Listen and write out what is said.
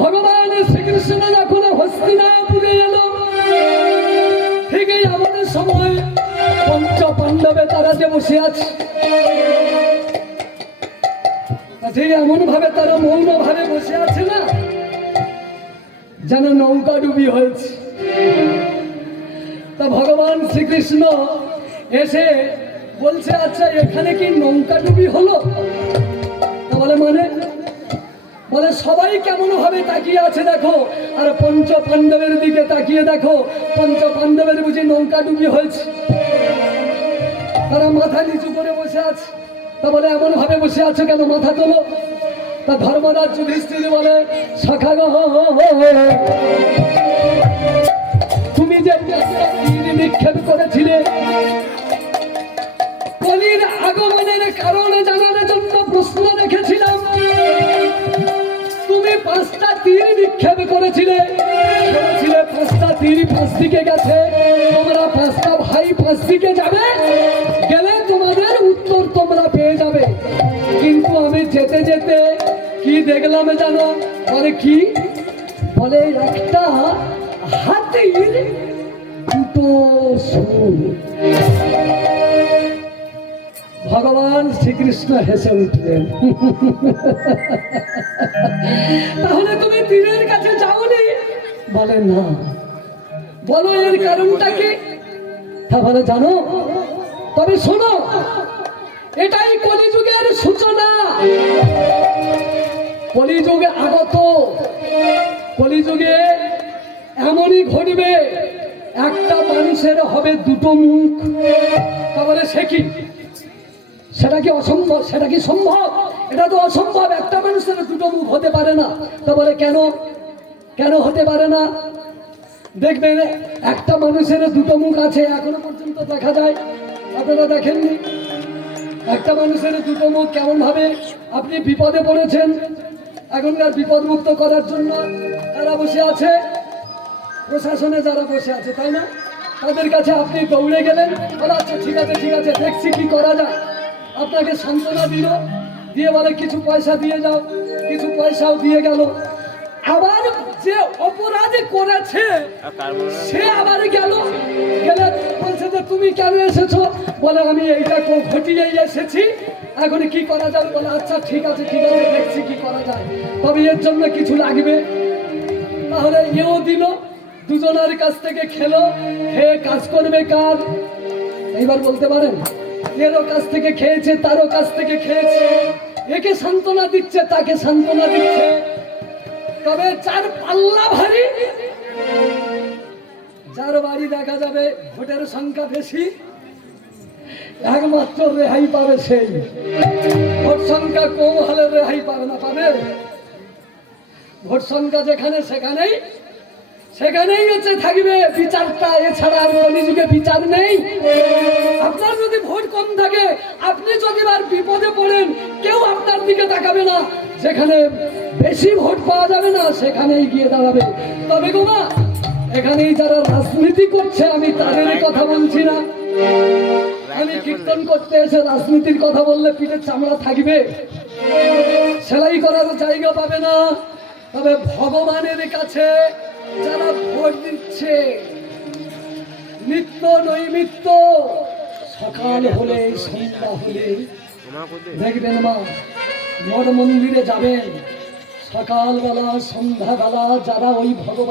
ভগবান শ্রীকৃষ্ণ যখন হস্তিনাপুরে এলো, ঠিক আমাদের সময় পঞ্চ পাণ্ডবে তারা যে বসে আছে, ঠিক এমন ভাবে তারা মৌন ভাবে বসে আছে না, যেন নৌকা ডুবি হয়েছে। তা ভগবান শ্রীকৃষ্ণ এসে বলছে, আচ্ছা এখানে কি নৌকা ডুবি হলো? তা বলে মানে, বলে সবাই কেমন ভাবে তাকিয়ে আছে দেখো, আর পঞ্চ পাণ্ডবের দিকে তাকিয়ে দেখো, পঞ্চ পাণ্ডবের বুঝি নৌকা ডুবি হয়েছে। তারা মাথা নিচু করে বসে আছে। তা বলে এমন ভাবে বসে আছে কেন, মাথা তোলো। তা ধর্মরাজ যুধিষ্ঠির বলে, সখা গো, তুমি যে তীর নিক্ষেপ করেছিলে কলির আগমনের কারণ জানার জন্য প্রশ্ন রেখেছিলাম, তুমি 5টা তীর নিক্ষেপ করেছিলে, 5টা তীর 5 দিকে গেছে, তোমরা 5টা ভাই 5 দিকে যাবে, গেলে তোমাদের উত্তর তোমরা পেয়ে যাবে। কিন্তু আমি যেতে যেতে কি দেখলাম জানো? বলে কি? বলে একটা হাতির 2টো সুর। ভগবান শ্রীকৃষ্ণ হেসে উঠলেন। তাহলে তুমি তীরের কাছে যাওনি? বলে না। বলো এর কারণটা কি? তাহলে জানো? তবে শোনো, এটাই কলিযুগের সূচনা, কলিযুগে আগত। কলিযুগে এমনই ঘটবে, একটা মানুষের হবে 2টো মুখ। তাহলে সে কি? সেটা কি অসম্ভব? সেটা কি সম্ভব? এটা তো অসম্ভব, একটা মানুষের 2টো মুখ হতে পারে না। তা বলে কেন? কেন হতে পারে না? দেখবেন একটা মানুষের 2টো মুখ আছে, এখনো পর্যন্ত দেখা যায়। আপনারা দেখেননি? একটা মানুষের 2টো মুখ কেমন ভাবে? আপনি বিপদে পড়েছেন, এখনকার বিপদ মুক্ত করার জন্য তারা বসে আছে, প্রশাসনে যারা বসে আছে, তাই না? তাদের কাছে আপনি দৌড়ে গেলেন, বলে আচ্ছা ঠিক আছে ঠিক আছে, দেখছি কি করা যায়। আপনাকে সান্ত্বনা দিল, দিয়ে বলে কিছু পয়সা দিয়ে যাও, কিছু পয়সাও দিয়ে গেল। আবার যে অপরাধ করেছে সে আবার গেল, গেলে বলছে যে তুমি কেন এসেছো? বলে আমি এইটা ঘটিয়েই এসেছি, এখন কি করা যাবে? বলে আচ্ছা ঠিক আছে ঠিক আছে, দেখছি কি করা যায়, তবে এর জন্য কিছু লাগবে। তাহলে এও দিল, দুজনের কাছ থেকে খেলো, খেয়ে কাজ করবে কার? এইবার বলতে পারেন, এরও কাছ থেকে খেয়েছে, তারও কাছ থেকে খেয়েছে, একে সান্ত্বনা দিচ্ছে, তাকে সান্ত্বনা দিচ্ছে। তবে যার পাল্লা ভারী, যার বাড়ি দেখা যাবে ভোটের সংখ্যা বেশি, একমাত্র রেহাই পাবে সেই। ভোট সংখ্যা কম হলে রেহাই পাবে না, পাবে? ভোট সংখ্যা যেখানে সেখানেই হচ্ছে থাকবে বিচারটা, এছাড়া আর কলিযুগে বিচার নেই। আপনার যদি ভোট কম থাকে, আপনি যদি আর বিপদে পড়েন, কেউ আপনার দিকে তাকাবে না। যেখানে বেশি ভোট পাওয়া যাবে না, সেখানেই গিয়ে দাঁড়াবে। তবে গো মা, এখানেই যারা রাজনীতি করছে, আমি তাদের কথা বলছি না। আমি কীর্তন করতে এসে রাজনীতির কথা বললে পিঠের চামড়া থাকবে, সেলাই করার জায়গা পাবে না। তবে ভগবানের কাছে যারা ভোট দিচ্ছে, নিত্য নৈমিত্য, সকাল হলে সন্ধ্যা হলে, দেখবেন মা, মঠ মন্দিরে যাবেন, সকালবেলা সন্ধ্যাবেলা যারা ওই ভগবান